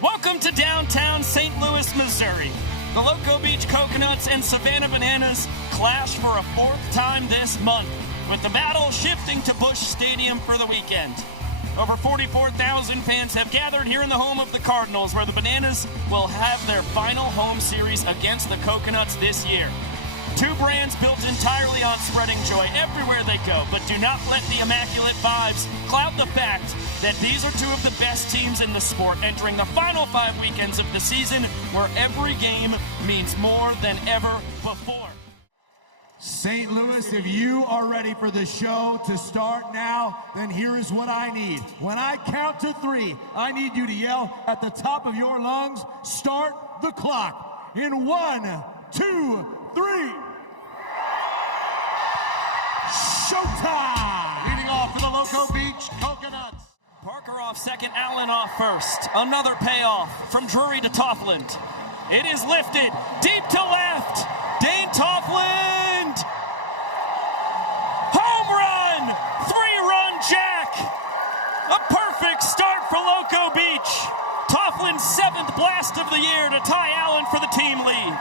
Welcome to downtown St. Louis, Missouri. The Loco Beach Coconuts and Savannah Bananas clash for a fourth time this month, with the battle shifting to Busch Stadium for the weekend. Over 44,000 fans have gathered here in the home of the Cardinals, where the Bananas will have their final home series against the Coconuts this year. Two brands built entirely on spreading joy everywhere they go, but do not let the immaculate vibes cloud the fact that these are two of the best teams in the sport, entering the final 5 weekends of the season, where every game means more than ever before. St. Louis, if you are ready for the show to start now, then here is what I need. When I count to 3, I need you to yell at the top of your lungs, "Start the clock." In 1, 2, 3. Showtime! Leading off for the Loco Beach Coconuts. Parker off second, Allen off first. Another payoff from Drury to Toffland. It is lifted deep to left. Dane Toffland. Home run! 3-run jack. A perfect start for Loco Beach. Toffland's 7th blast of the year to tie Allen for the team lead.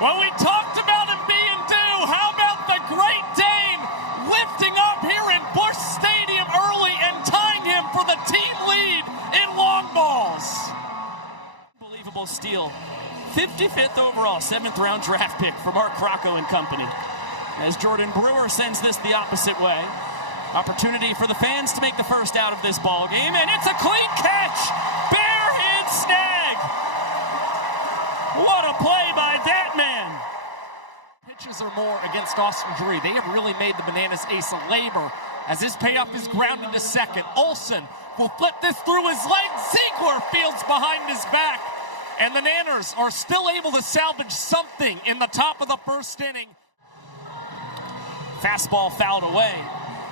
Well, we talked about him being due. How about the Great Dane lifting up here in Busch Stadium early and tying him for the team lead in long balls? Unbelievable steal. 55th overall, 7th round draft pick for Mark Crocco and company. As Jordan Brewer sends this the opposite way. Opportunity for the fans to make the first out of this ball game, and it's a clean catch. Bare hand snag. What a play by that man. Pitches or more against Austin Drury. They have really made the Bananas ace a labor as his payoff is grounded to second. Olsen will flip this through his legs. Ziegler fields behind his back. And the Nanners are still able to salvage something in the top of the first inning. Fastball fouled away.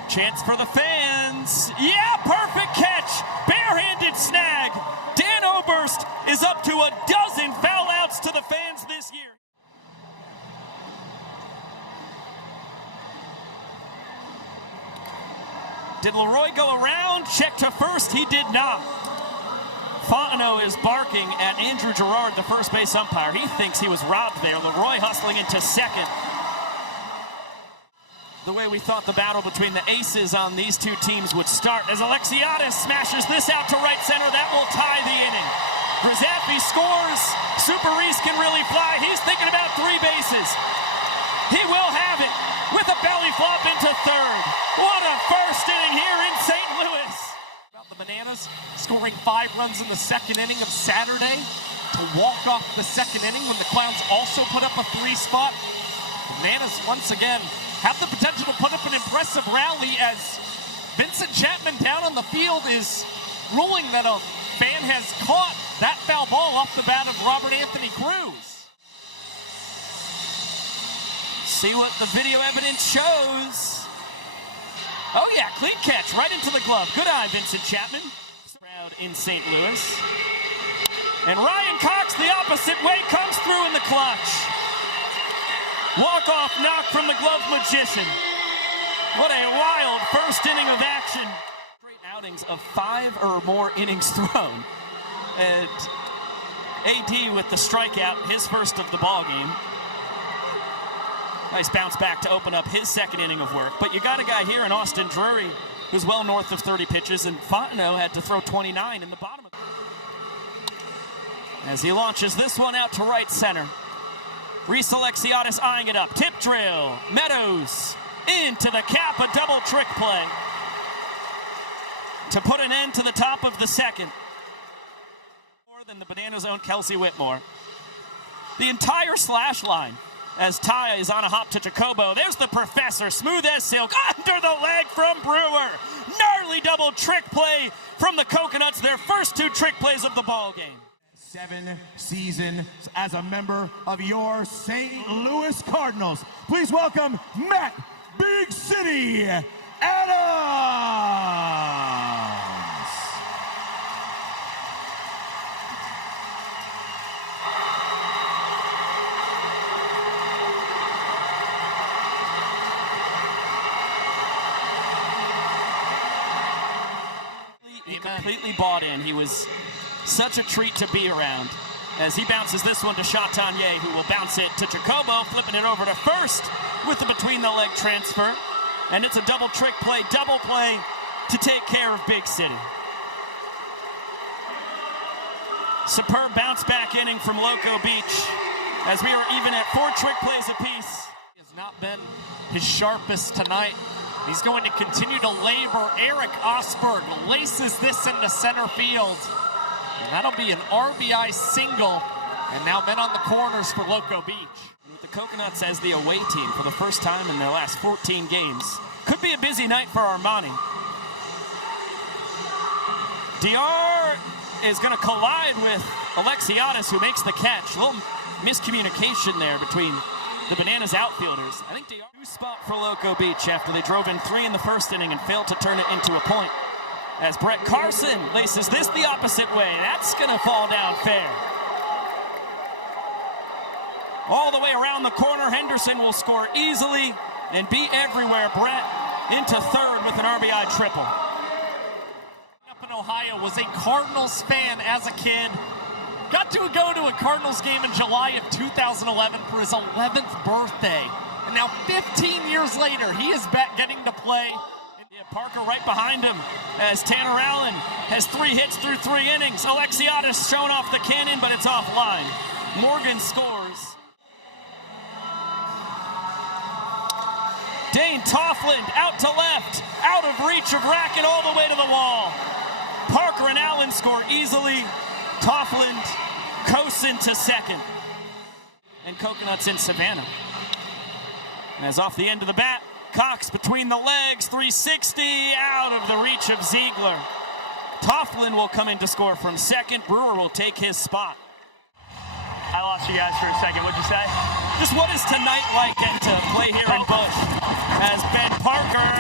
Chance for the fans. Yeah, perfect catch. Barehanded snag. Dan Oberst is up to a dozen foul outs to the fans this year. Did Leroy go around? Check to first. He did not. Fontenot is barking at Andrew Gerard, the first base umpire. He thinks he was robbed there. Leroy hustling into second. The way we thought the battle between the aces on these two teams would start, as Alexiadis smashes this out to right center. That will tie the inning. Grzappi scores. Super Reese can really fly. He's thinking about 3 bases. He will have it with a belly flop into third. What a first inning here in St. Louis. The Bananas scoring 5 runs in the second inning of Saturday to walk off the second inning when the Clowns also put up a 3 spot. The Bananas once again have the potential to put up an impressive rally, as Vincent Chapman down on the field is ruling that a fan has caught that foul ball off the bat of Robert Anthony Cruz. See what the video evidence shows. Oh yeah, clean catch right into the glove. Good eye, Vincent Chapman. Crowd in St. Louis. And Ryan Cox the opposite way comes through in the clutch. Walk-off knock from the glove magician. What a wild first inning of action. Great outings of 5 or more innings thrown. And AD with the strikeout, his first of the ball game. Nice bounce back to open up his second inning of work. But you got a guy here in Austin Drury who's well north of 30 pitches, and Fontenot had to throw 29 in the bottom of it. As he launches this one out to right center. Reese Alexiadis eyeing it up. Tip drill. Meadows into the cap. A double trick play to put an end to the top of the second. More than the Bananas' own Kelsey Whitmore. The entire slash line, as Ty is on a hop to Jacobo. There's the professor, smooth as silk, under the leg from Brewer. Gnarly double trick play from the Coconuts, their first 2 trick plays of the ball game. 7 seasons as a member of your St. Louis Cardinals. Please welcome Matt Big City Adams. Amen. completely bought in. He was such a treat to be around. As he bounces this one to Chatanier, who will bounce it to Jacobo, flipping it over to first with the between-the-leg transfer. And it's a double play to take care of Big City. Superb bounce-back inning from Loco Beach, as we are even at 4 trick plays apiece. He has not been his sharpest tonight. He's going to continue to labor. Eric Osberg laces this into center field. And that'll be an RBI single. And now men on the corners for Loco Beach. And with the Coconuts as the away team for the first time in their last 14 games, could be a busy night for Armani. DR is going to collide with Alexiadis, who makes the catch. A little miscommunication there between the Bananas outfielders. I think DR new spot for Loco Beach after they drove in 3 in the first inning and failed to turn it into a point. As Brett Carson laces this the opposite way. That's going to fall down fair. All the way around the corner, Henderson will score easily and be everywhere. Brett into third with an RBI triple. Up in Ohio, was a Cardinals fan as a kid. Got to go to a Cardinals game in July of 2011 for his 11th birthday. And now 15 years later, he is back getting to play. Parker right behind him as Tanner Allen has 3 hits through 3 innings. Alexiadis showing off the cannon, but it's offline. Morgan scores. Dane Toffland out to left, out of reach of Rackett all the way to the wall. Parker and Allen score easily. Toffland coasting to second. And Coconuts in Savannah. As off the end of the bat, Cox between the legs, 360, out of the reach of Ziegler. Toffland will come in to score from second. Brewer will take his spot. I lost you guys for a second. What'd you say? Just what is tonight like and to play here in Busch? As Ben Parker,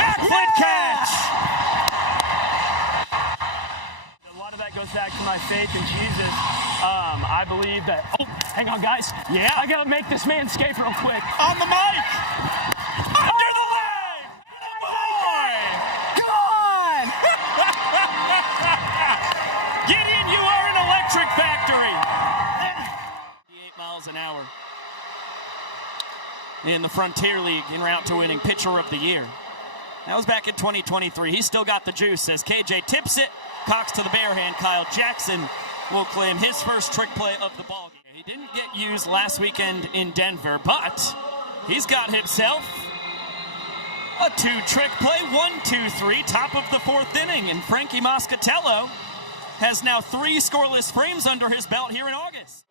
backflip catch! A lot of that goes back to my faith in Jesus. I believe that, oh, hang on guys. Yeah. I gotta make this man skate real quick. On the mic! Under the leg! Boy! Come on! Gideon, you are an electric factory! 88 miles an hour. In the Frontier League, en route to winning Pitcher of the Year. That was back in 2023. He's still got the juice as KJ tips it. Cox to the bare hand. Kyle Jackson will claim his first trick play of the ball game. He didn't get used last weekend in Denver, but he's got himself a 2 trick play. 1-2-3, top of the 4th inning, and Frankie Moscatello has now 3 scoreless frames under his belt here in August.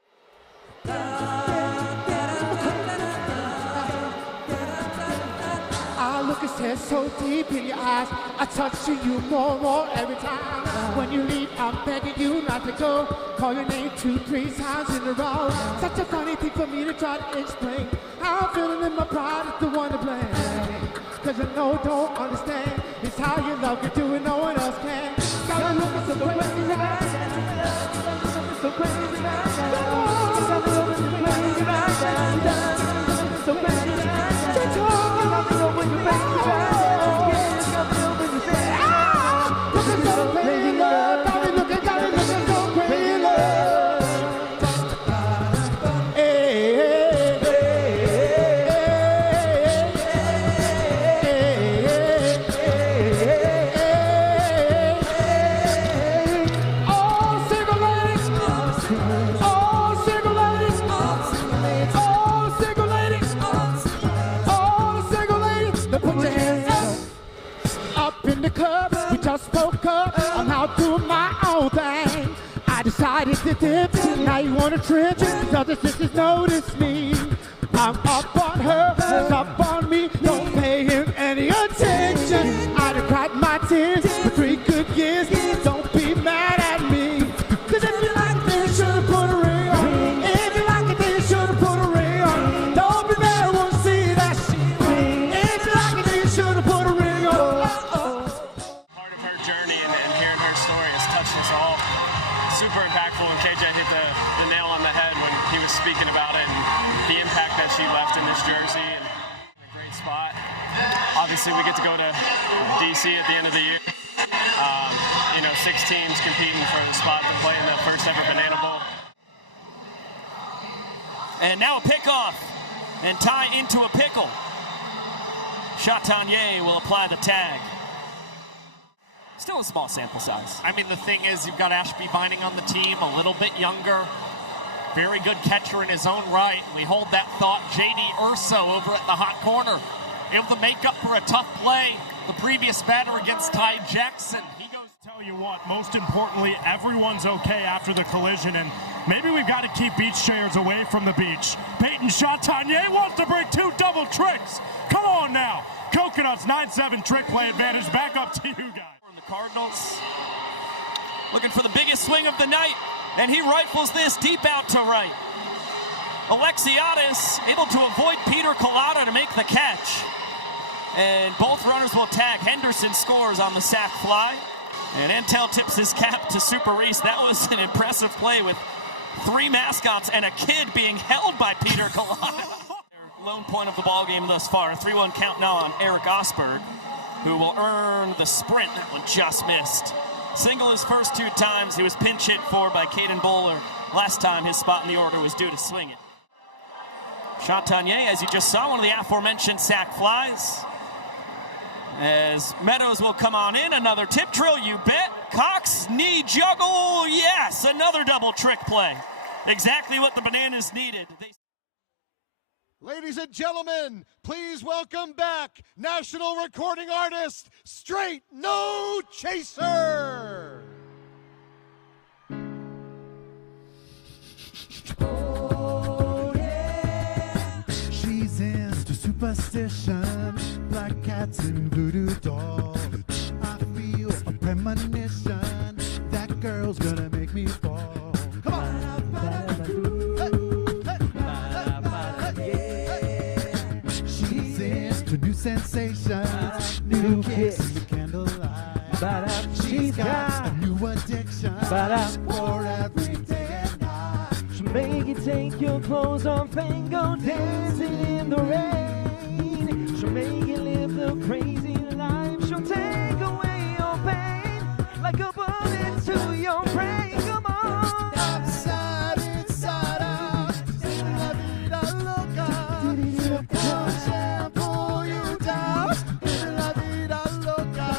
I look and stare so deep in your eyes. I touch you more and more every time. When you leave, I'm begging you not to go. Call your name 2-3 times in a row. Such a funny thing for me to try to explain. How I'm feeling in my pride is the one to blame. Cause I know don't understand. It's how you love me, do it, no one else can. Gotta look at so crazy right. So crazy right. So crazy I'm out doing my own thing. I decided to dip. Now you wanna trip. The other sisters notice me. I'm up on her, she's up on me. Don't pay him any attention. I done cried my tears for 3 good years. Don't be mad at me. Cause if you like this, you should've put a ring on. If you like it, then you should've put a ring on. Don't be mad, I wanna see that shit. If you like it, then you should've put a ring on. Super impactful when KJ hit the nail on the head when he was speaking about it and the impact that she left in this jersey. And a great spot. Obviously, we get to go to DC at the end of the year. 6 teams competing for the spot to play in the first ever Banana Bowl. And now a pickoff and tie into a pickle. Chatanier will apply the tag. Still a small sample size. I mean, the thing is, you've got Ashby Vining on the team, a little bit younger. Very good catcher in his own right. We hold that thought. J.D. Urso over at the hot corner, able to make up for a tough play the previous batter against Ty Jackson. He goes. Tell you what, most importantly, everyone's okay after the collision, and maybe we've got to keep beach chairs away from the beach. Peyton Chatanier wants to break 2 double tricks. Come on now. Coconuts 9-7 trick play advantage. Back up to you guys. From the Cardinals, looking for the biggest swing of the night, and he rifles this deep out to right. Alexiadis able to avoid Peter Collada to make the catch. And both runners will tag. Henderson scores on the sac fly. And Antel tips his cap to Super Reese. That was an impressive play with 3 mascots and a kid being held by Peter Collada. Lone point of the ball game thus far. A 3-1 count now on Eric Osberg, who will earn the sprint. That one just missed. Single his first 2 times. He was pinch hit for by Caden Bowler. Last time his spot in the order was due to swing it. Chatanier, as you just saw, one of the aforementioned sac flies. As Meadows will come on in, another tip drill, you bet. Cox, knee juggle, yes, another double trick play. Exactly what the Bananas needed. Ladies and gentlemen, please welcome back national recording artist, Straight No Chaser. Oh, yeah. She's into superstition, black cats and voodoo dolls. I feel a premonition that girl's gonna make me fall. Come on. She's into new sensations, new kicks in the candlelight. She's got a new addiction for every day and night. She'll make you take your clothes off and go dancing in the rain. She'll make you live the crazy life. She'll take away your pain like a bullet to your brain. Come on. Outside, inside out, la vida loca. She'll pull you down, la vida loca.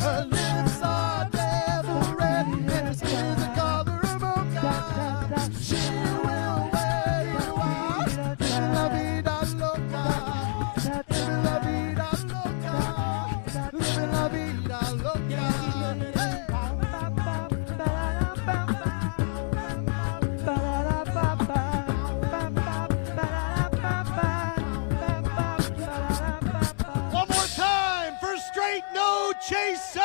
Her lips are devil red, and her skin is the color of mocha. She will wear you out, la vida loca. La vida loca, la vida loca. One more time for Straight No Chaser.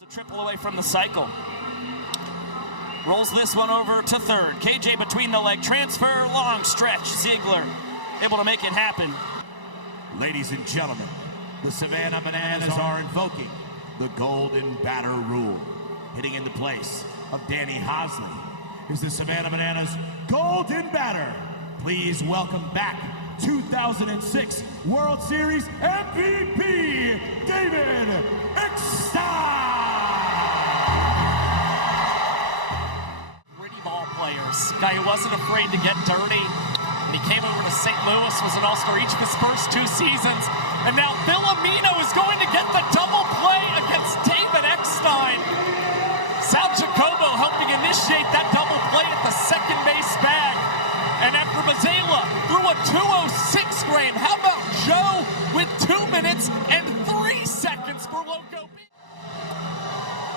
A triple away from the cycle. Rolls this one over to third. KJ between the leg transfer, long stretch. Ziegler able to make it happen. Ladies and gentlemen, the Savannah Bananas are invoking the Golden Batter Rule. Hitting into place of Danny Hosley is the Savannah Bananas Golden Batter. Please welcome back 2006 World Series MVP, David Eckstein. Gritty ball players, guy who wasn't afraid to get dirty. When he came over to St. Louis, was an all-star each of his first 2 seasons. And now Filomeno is going to get the double play against David Eckstein. Sal Jacobo helping initiate that double play at the second base bag. And after Mazzella threw a 2:06 grade, how about Joe with 2 minutes and 3 seconds for Loco?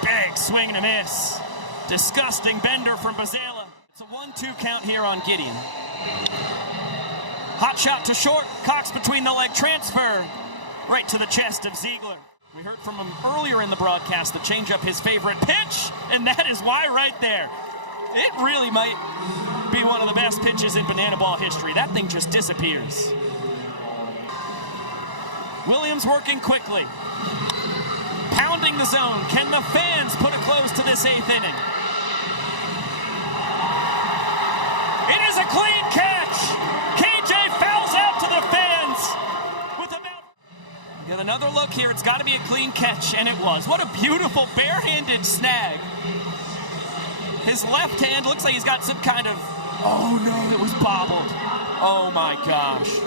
Big swing and a miss. Disgusting bender from Mazzella. It's a 1-2 count here on Gideon. Hot shot to short. Cox between the leg transfer. Right to the chest of Ziegler. We heard from him earlier in the broadcast the changeup his favorite pitch, and that is why right there. It really might be one of the best pitches in banana ball history. That thing just disappears. Williams working quickly. Pounding the zone. Can the fans put a close to this 8th inning? It is a clean catch. KJ fouls out to the fans with about. With another look here, it's got to be a clean catch, and it was. What a beautiful barehanded snag. His left hand looks like he's got some kind of, oh no, it was bobbled. Oh my gosh.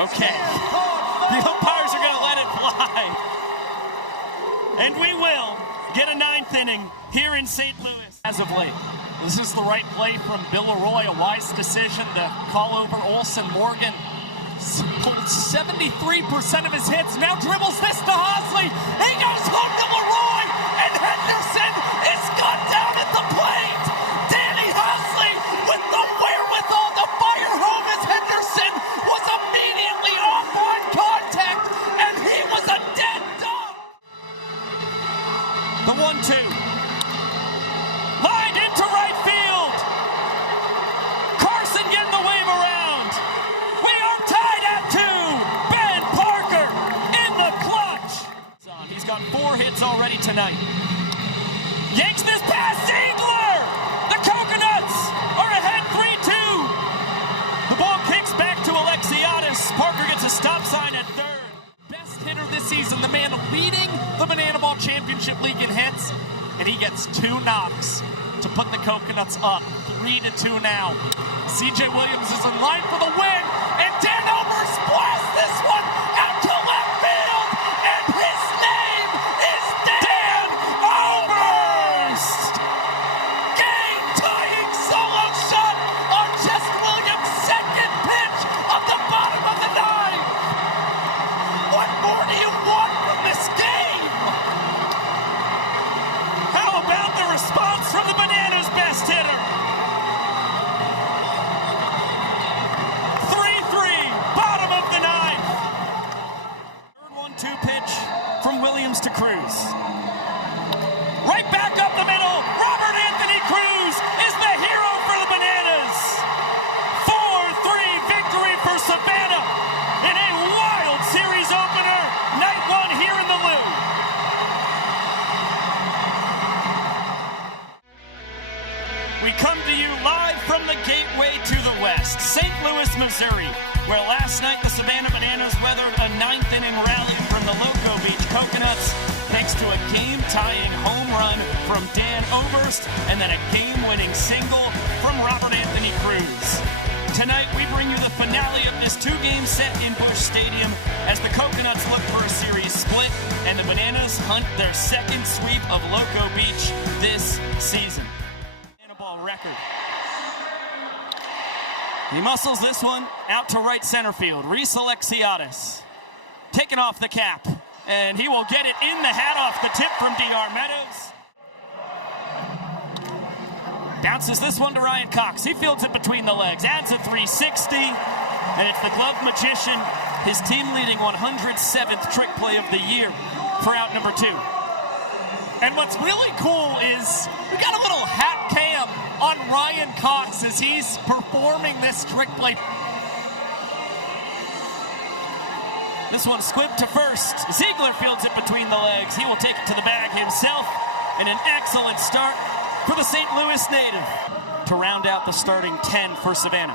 Okay. The umpires are going to let it fly. And we will get a 9th inning here in St. Louis as of late. This is the right play from Bill Leroy, a wise decision to call over Olsen Morgan. Pulled 73% of his hits, now dribbles this to Hosley. He goes home to Leroy, and Henderson is gone down at the plate. Danny Hosley with the wherewithal to fire home as Henderson was immediately off on contact, and he was a dead dog. The 1-2. Lined into right field. Carson getting the wave around. We are tied at 2. Ben Parker in the clutch. He's got 4 hits already tonight. Yanks this past Ziegler. The Coconuts are ahead 3-2. The ball kicks back to Alexiadis. Parker gets a stop sign at 3rd. Best hitter this season, the man leading the Banana Ball Championship League in hits, and he gets 2 knocks to put the Coconuts up 3-2 now. C.J. Williams is in line for the win, and Dan Oberst blasts this one out to left field, and his name is Dan Oberst! Game-tying solo shot on Jess Williams' 2nd pitch of the bottom of the 9th. What more do you want from this game? How about the response from the Bananas' best hitter? 3-3, bottom of the 9th. Third 1-2 pitch from Williams to Cruz. Right back up the middle, Robert Anthony Cruz is the hero for the Bananas. 4-3 victory for Savannah in a wild series opener, night 1 here in the Lou. We come to you live from the gateway to the west, St. Louis, Missouri, where last night the Savannah Bananas weathered a 9th inning rally from the Loco Beach Coconuts, thanks to a game-tying home run from Dan Oberst and then a game-winning single from Robert Anthony Cruz. Tonight we bring you the finale of this 2-game set in Busch Stadium as the Coconuts look for a series split and the Bananas hunt their 2nd sweep of Loco Beach this season. Record. He muscles this one out to right center field. Reese Alexiadis taking off the cap, and he will get it in the hat off the tip from D.R. Meadows. Bounces this one to Ryan Cox. He fields it between the legs, adds a 360, and it's the glove magician, his team-leading 107th trick play of the year for out number 2. And what's really cool is we got a little hat cam on Ryan Cox as he's performing this trick play. This one squibbed to first. Ziegler fields it between the legs. He will take it to the bag himself. And an excellent start for the St. Louis native to round out the starting 10 for Savannah.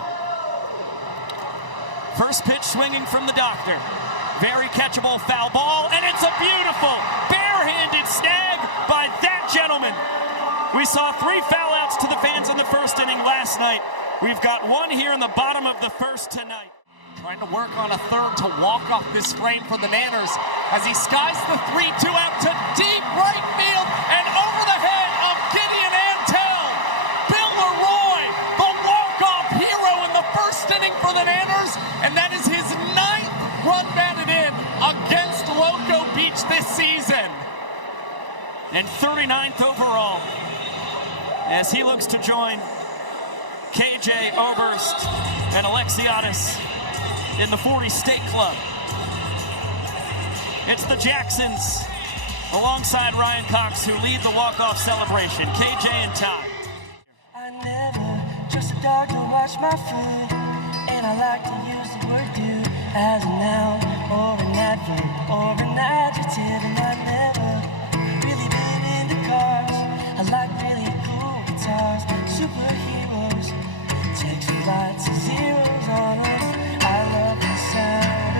First pitch swinging from the doctor. Very catchable foul ball, and it's a beautiful barehanded snag by that gentleman. We saw 3 foul outs to the fans in the first inning last night. We've got 1 here in the bottom of the 1st tonight. Trying to work on a 3rd to walk off this frame for the Nanners as he skies the 3-2 out to deep right field and over the head of Gideon Antel. Bill Leroy, the walk-off hero in the 1st inning for the Nanners, and that is his 9th run batted in against Loco Beach this season. And 39th overall as he looks to join KJ Oberst and Alexiadis in the 40 State Club. It's the Jacksons alongside Ryan Cox who lead the walk-off celebration. KJ and Ty. I never trust a dog to watch my food, and I like to use the word dude as a noun or an adverb or an adjective, and I never really been into cars. I like really cool guitars, superheroes, takes lots of zeros on them. I love the sound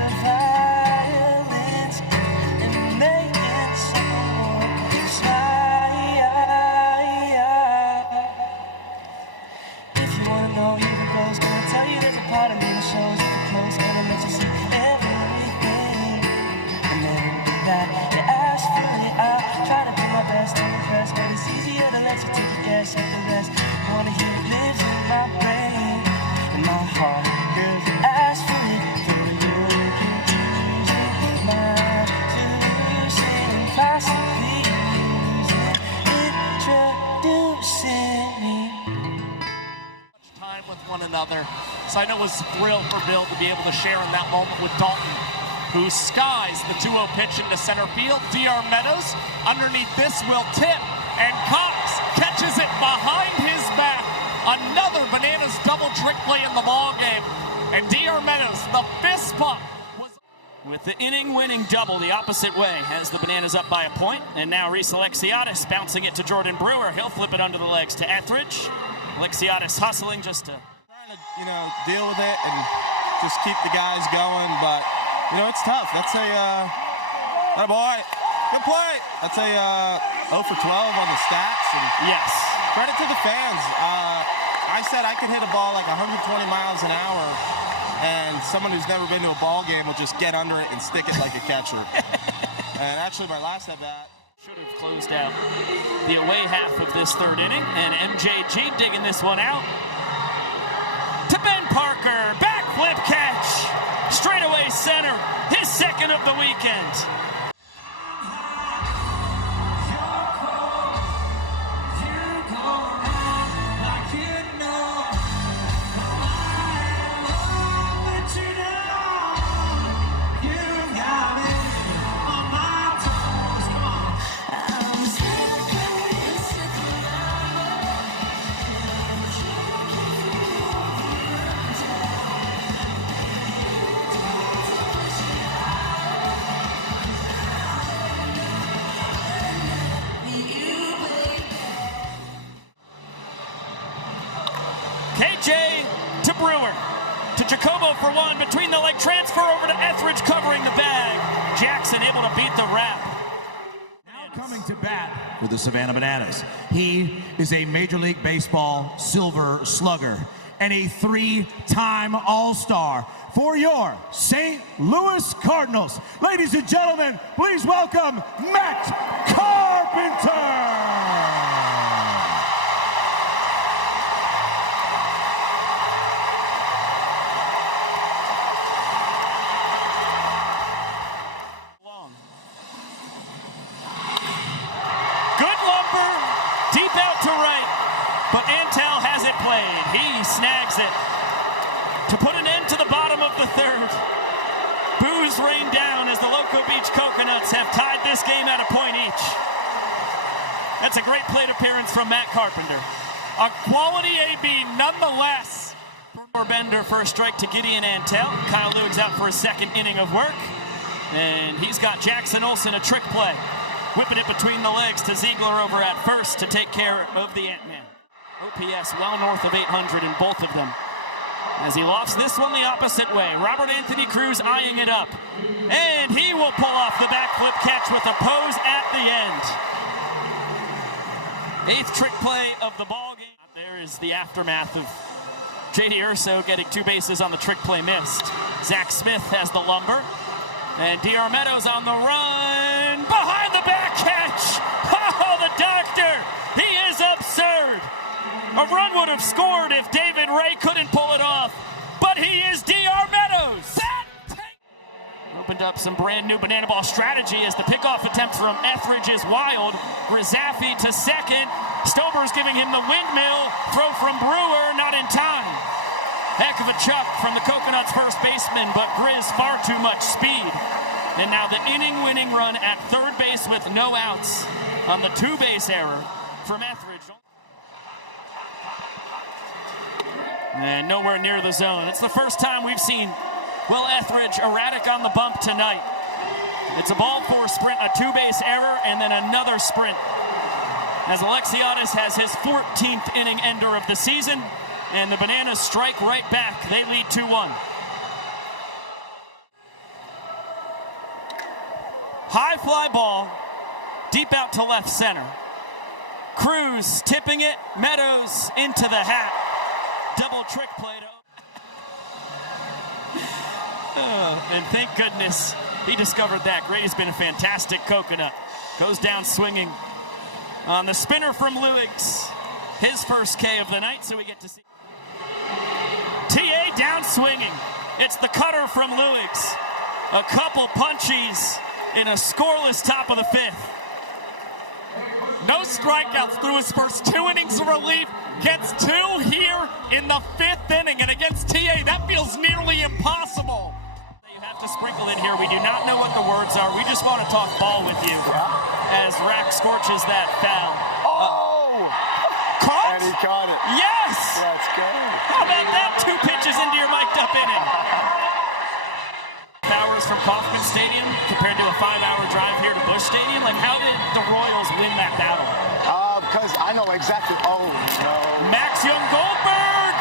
I know was thrilled for Bill to be able to share in that moment with Dalton, who skies the 2-0 pitch into center field. DR Meadows underneath this will tip, and Cox catches it behind his back. Another Bananas double trick play in the ball game, and DR Meadows, the fifth spot. With the inning-winning double the opposite way, has the Bananas up by a point, and now Reese Alexiadis bouncing it to Jordan Brewer. He'll flip it under the legs to Etheridge. Alexiadis hustling just to trying to, deal with it and just keep the guys going, but it's tough. That's a boy, good play. That's a 0 for 12 on the stats, and yes, credit to the fans. I said I could hit a ball like 120 miles an hour, and someone who's never been to a ball game will just get under it and stick it like a catcher. And actually, my last at bat should have closed out the away half of this third inning, and MJG digging this one out to Ben Parker, backflip catch, straightaway center, his second of the weekend. KJ to Brewer, to Jacobo for one, between the leg transfer over to Etheridge covering the bag. Jackson able to beat the wrap. Now coming to bat for the Savannah Bananas. He is a Major League Baseball Silver Slugger and a 3-time All-Star for your St. Louis Cardinals. Ladies and gentlemen, please welcome Matt Carpenter. To right, but Antel has it played. He snags it to put an end to the bottom of the third. Boos rain down as the Loco Beach Coconuts have tied this game at a point each. That's a great plate appearance from Matt Carpenter. A quality AB nonetheless. Bender for a strike to Gideon Antel. Kyle Lewig's out for a second inning of work, and he's got Jackson Olsen a trick play. Whipping it between the legs to Ziegler over at first to take care of the Ant-Man. OPS well north of 800 in both of them. As he lofts this one the opposite way. Robert Anthony Cruz eyeing it up. And he will pull off the backflip catch with a pose at the end. Eighth trick play of the ball game. There is the aftermath of J.D. Urso getting 2 bases on the trick play missed. Zach Smith has the lumber. And DR Meadows on the run, behind the back catch. Oh, the doctor, he is absurd. A run would have scored if David Ray couldn't pull it off, but he is DR Meadows. Opened up some brand new banana ball strategy as the pickoff attempt from Etheridge is wild. Rizaffi to second. Stober's giving him the windmill. Throw from Brewer, not in time. Heck of a chuck from the Coconuts first baseman, but Grizz far too much speed. And now the inning-winning run at third base with no outs on the 2-base error from Etheridge. And nowhere near the zone. It's the first time we've seen Will Etheridge erratic on the bump tonight. It's a ball four sprint, a 2-base error, and then another sprint. As Alexiadis has his 14th inning ender of the season. And the Bananas strike right back. They lead 2-1. High fly ball, deep out to left center. Cruz tipping it, Meadows into the hat. Double trick play to... and thank goodness he discovered that. Grady's been a fantastic Coconut. Goes down swinging on the spinner from Lewis. His first K of the night, so we get to see... TA down swinging. It's the cutter from Lewis. A couple punchies in a scoreless top of the 5th. No strikeouts through his first 2 innings of relief. Gets 2 here in the 5th inning, and against TA, that feels nearly impossible. You have to sprinkle in here. We do not know what the words are. We just want to talk ball with you as Rack scorches that foul. Caught? And he caught it. Yes! Let's go. How about that? 2 pitches into your mic'd up inning. Hours from Kauffman Stadium compared to a 5-hour drive here to Busch Stadium. Like, how did the Royals win that battle? Because I know exactly. Oh, no. Max Young Goldberg!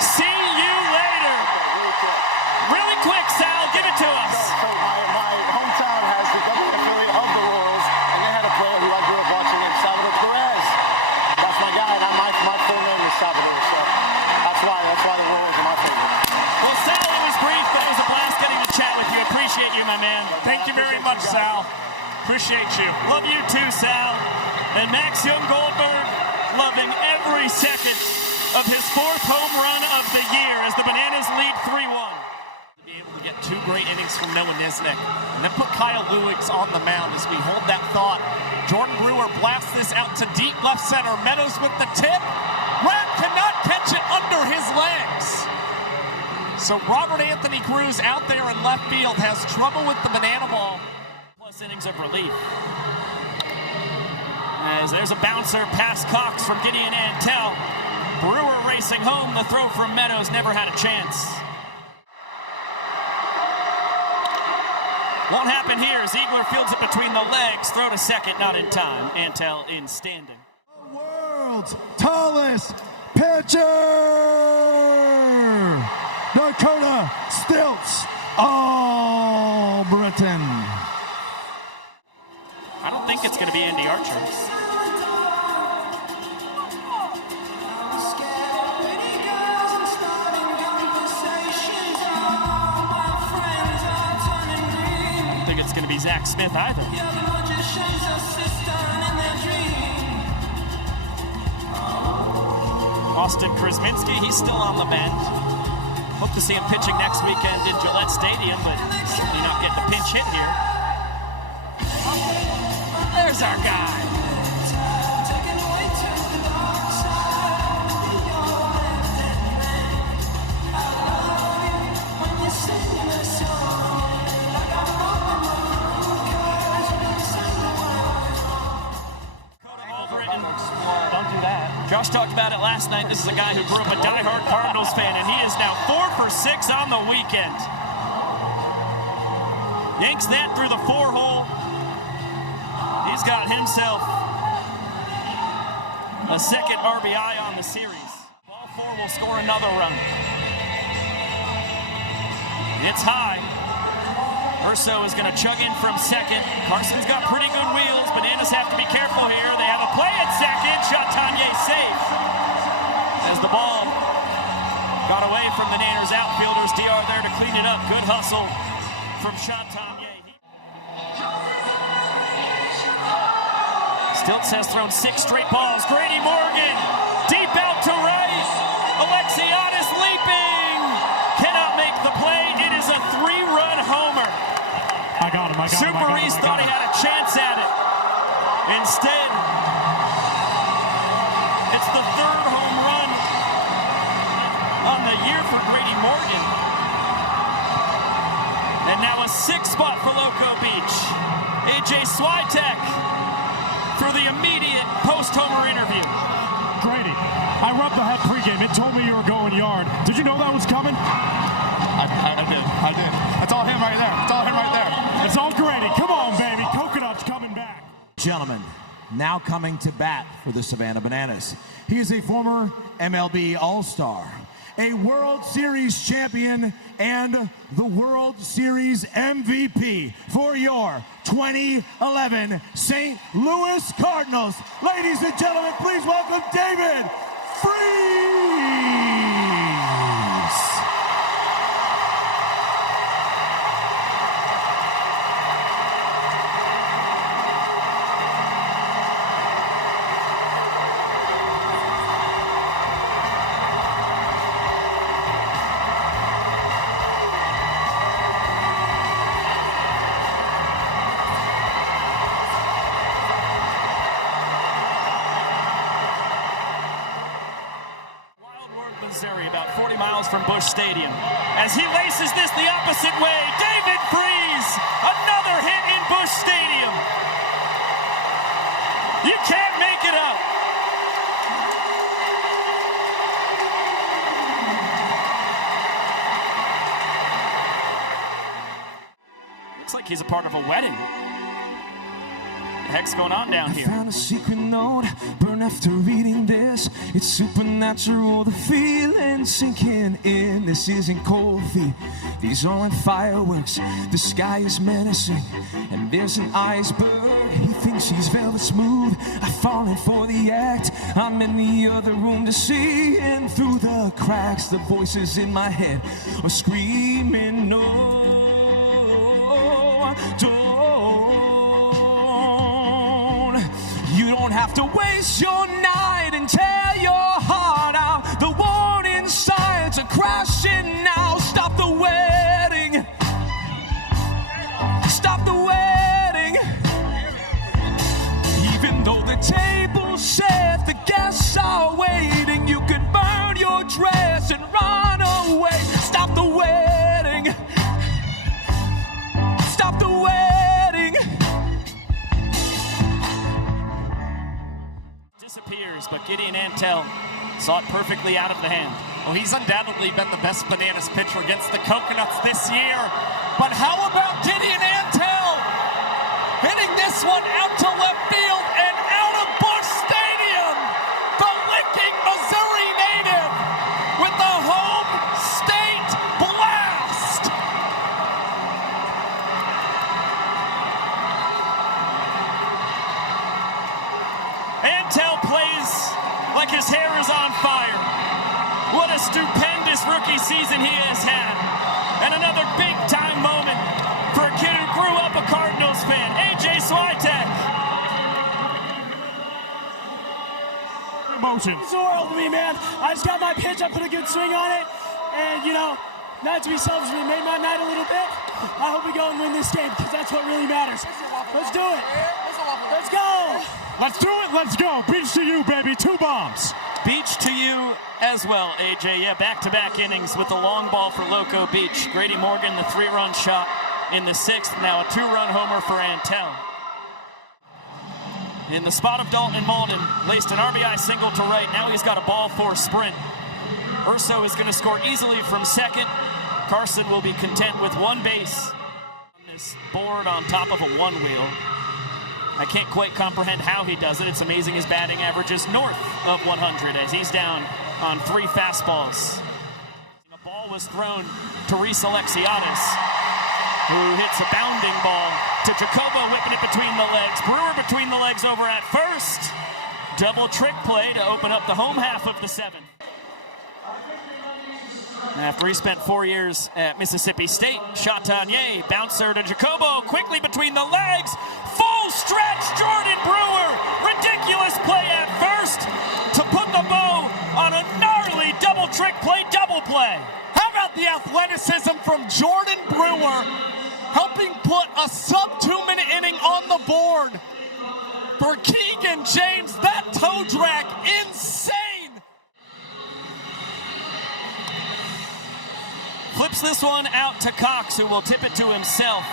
See you later. Really quick, Sal, give it to us. So my hometown has the double affiliate of the Royals, and they had a player who I grew up watching named Salvador Perez. That's my guy, and my full name is Salvador, so that's why the Royals are my favorite. Well, Sal, it was brief, but it was a blast getting to chat with you. Appreciate you, my man. Thank you very much, Sal. Appreciate you. Love you too, Sal. And Max Young Goldberg loving every second of his 4th home run of the year as the Bananas lead 3-1. To be able to get 2 great innings from Noah Nisnik and then put Kyle Lewis on the mound as we hold that thought. Jordan Brewer blasts this out to deep left center. Meadows with the tip. Rapp cannot catch it under his legs. So Robert Anthony Cruz out there in left field has trouble with the banana ball. Plus innings of relief. As there's a bouncer past Cox from Gideon Antel. Brewer racing home. The throw from Meadows never had a chance. Won't happen here. Ziegler fields it between the legs. Throw to second, not in time. Antel in standing. The world's tallest pitcher, Dakota Stilts, all Britain. I don't think it's going to be Andy Archer. I don't think it's going to be Zach Smith either. Austin Krasminski, he's still on the mend. Hope to see him pitching next weekend in Gillette Stadium, but certainly not getting a pinch hit here. There's our guy. Don't do that. Josh talked about it last night. This is a guy who grew up a diehard Cardinals fan, and he is now 4 for 6 on the weekend. Yanks that through the 4-hole. He's got himself a second RBI on the series. Ball 4 will score another run. It's high. Urso is going to chug in from second. Carson's got pretty good wheels. Bananas have to be careful here. They have a play at second. Chatagnier safe. As the ball got away from the Nanners outfielders. DR there to clean it up. Good hustle from Chatagnier. Stilts has thrown 6 straight balls. Grady Morgan deep out to right. Alexiadis leaping. Cannot make the play. It is a 3-run homer. I got him. Super Reese thought he had a chance at it. Instead, it's the 3rd home run on the year for Grady Morgan. And now a 6th spot for Loco Beach. AJ Swiatek for the immediate post-homer interview. Grady, I rubbed the head pregame. It told me you were going yard. Did you know that was coming? I did. That's all him right there. It's all him right there. It's all Grady. Come on, baby. Coconut's coming back. Gentlemen, now coming to bat for the Savannah Bananas. He is a former MLB All-Star, a World Series champion, and the World Series MVP for your 2011 St. Louis Cardinals. Ladies and gentlemen, please welcome David Freese. 40 miles from Busch Stadium. As he laces this the opposite way, David Freese, another hit in Busch Stadium. You can't make it up. Looks like he's a part of a wedding. What the heck's going on down here? I found a secret note, burn after reading this. It's supernatural, the feeling sinking in. This isn't cold feet, these aren't fireworks. The sky is menacing, and there's an iceberg. He thinks he's velvet smooth. I've fallen for the act. I'm in the other room to see, and through the cracks, the voices in my head are screaming, no, don't. You don't have to waste your night and tear your heart out. The warning signs are crashing now. Stop the wedding. Stop the wedding. Even though the table said the guests are waiting, you could burn your dress and run away. Stop the wedding. Stop the wedding. Disappears, but Gideon Antel saw it perfectly out of the hand. Well, he's undoubtedly been the best Bananas pitcher against the Coconuts this year. But how about Gideon Antel hitting this one out to left field and out of Busch Stadium? The Licking, Missouri native with the home state blast. Antel plays like his hair is on fire. What a stupendous rookie season he has had. And another big-time moment for a kid who grew up a Cardinals fan, A.J. Swiatek. Emotions. It's the world to me, man. I just got my pitch, I put a good swing on it, and, you know, not to be selfish, we made my night a little bit. I hope we go and win this game, because that's what really matters. Let's do it. Let's go. Let's do it. Let's go. Beach to you, baby. 2 bombs. Beach to you as well, AJ. Yeah, back-to-back innings with the long ball for Loco Beach. Grady Morgan, the 3-run shot in the 6th. Now a 2-run homer for Antel. In the spot of Dalton Malden, laced an RBI single to right. Now he's got a ball 4 sprint. Urso is going to score easily from second. Carson will be content with 1 base. On this board on top of a 1-wheel. I can't quite comprehend how he does it. It's amazing his batting average is north of 100 as he's down on 3 fastballs. A ball was thrown to Reese Alexiadis, who hits a bounding ball to Jacobo, whipping it between the legs. Brewer between the legs over at first. Double trick play to open up the home half of the 7th. After he spent 4 years at Mississippi State, Chatagnier, bouncer to Jacobo, quickly between the legs. Full stretch, Jordan Brewer. Ridiculous play at first to put the bow on a gnarly double trick play, double play. How about the athleticism from Jordan Brewer, helping put a sub-2-minute inning on the board for Keegan James? That toe drag, insane. Flips this one out to Cox, who will tip it to himself.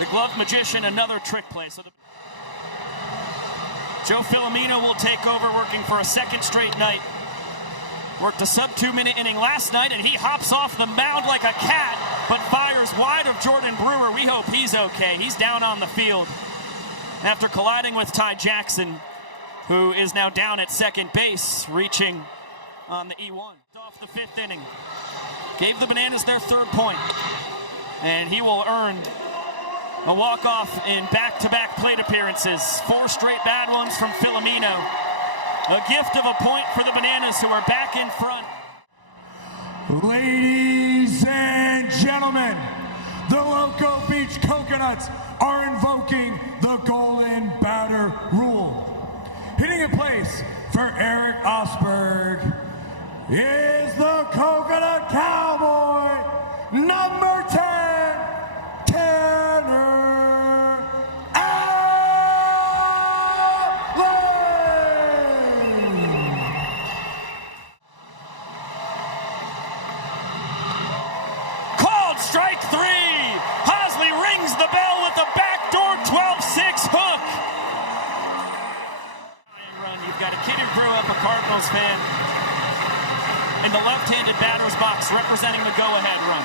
The glove magician, another trick play. So Joe Filomeno will take over, working for a 2nd straight night. Worked a sub-2-minute inning last night, and he hops off the mound like a cat, but fires wide of Jordan Brewer. We hope he's okay. He's down on the field after colliding with Ty Jackson, who is now down at second base, reaching on the E1. Off the 5th inning. Gave the Bananas their 3rd point, and he will earn a walk-off in back-to-back plate appearances. 4 straight bad ones from Filomeno. A gift of a point for the Bananas, who are back in front. Ladies and gentlemen, the Loco Beach Coconuts are invoking the golden batter rule. Hitting in place for Eric Osberg is the Coconut Cowboy, number 10, Tanner Allen. Cardinals fan in the left-handed batter's box representing the go-ahead run.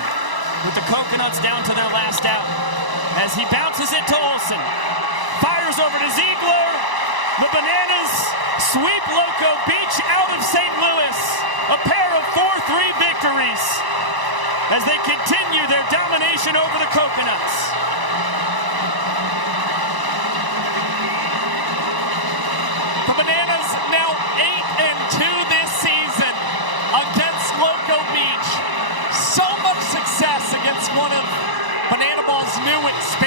With the Coconuts down to their last out. As he bounces it to Olsen. Fires over to Ziegler. The Bananas sweep Loco Beach out of St. Louis. A pair of 4-3 victories as they continue their domination over the Coconuts. The Bananas now 8-2 this season against Loco Beach. So much success against one of Banana Ball's new expansion.